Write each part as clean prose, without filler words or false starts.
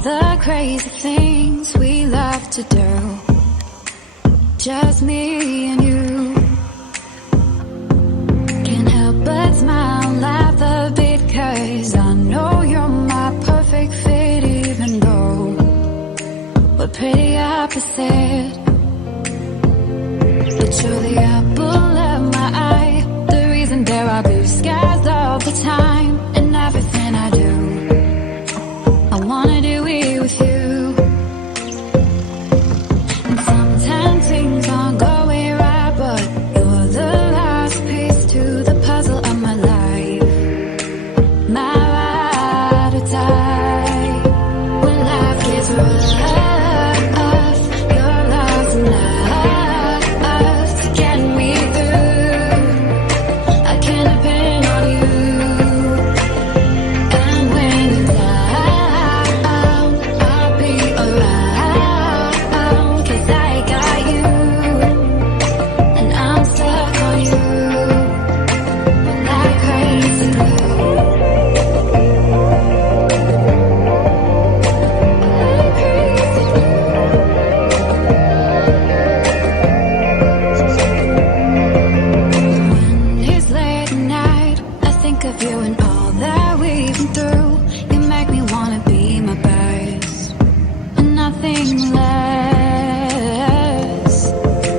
all the crazy things we love to do. Just me and you. Can't help but smile, laugh a bit, 'cause I know you're my perfect fit, even though we're pretty opposite. But you're the apple of my eye, the reason there are blue skies all the time. And everything I do, I wanna do it with you. And sometimes things aren't going right, but you're the last piece to the puzzle of my life. My ride or die. When life gets rough, your love's enough to get me through. I can depend on you. And when you're down, I'll be around, 'cause I got you. And I'm stuck on you like crazy glue. When it's late at night, I think of you and all that we've been through. You make me wanna be my best and nothing less.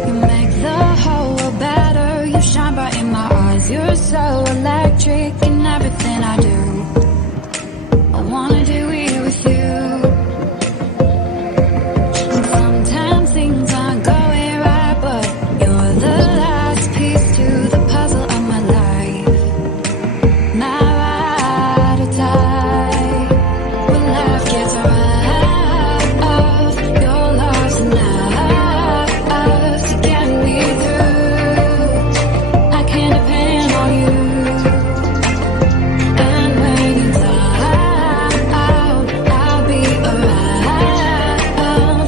You make the whole world better. You shine bright in my eyes. You're so electric in everything I do. I wanna do it with you. And sometimes things aren't going right, but you're the last piece to the puzzle of my life. My ride or die. When life gets rough, your love's enough to get me through. I can depend on you. And when you're down, I'll be around,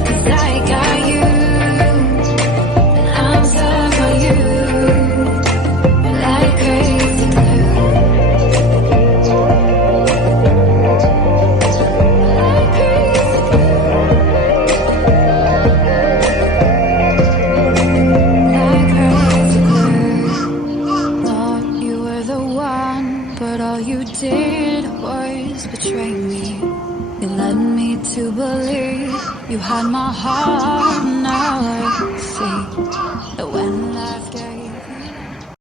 'cause I got you. And I'm stuck on you like crazy glue. Like crazy glue. Thought you were the one, but all you did was betray me. You led me to believe you had my heart. Now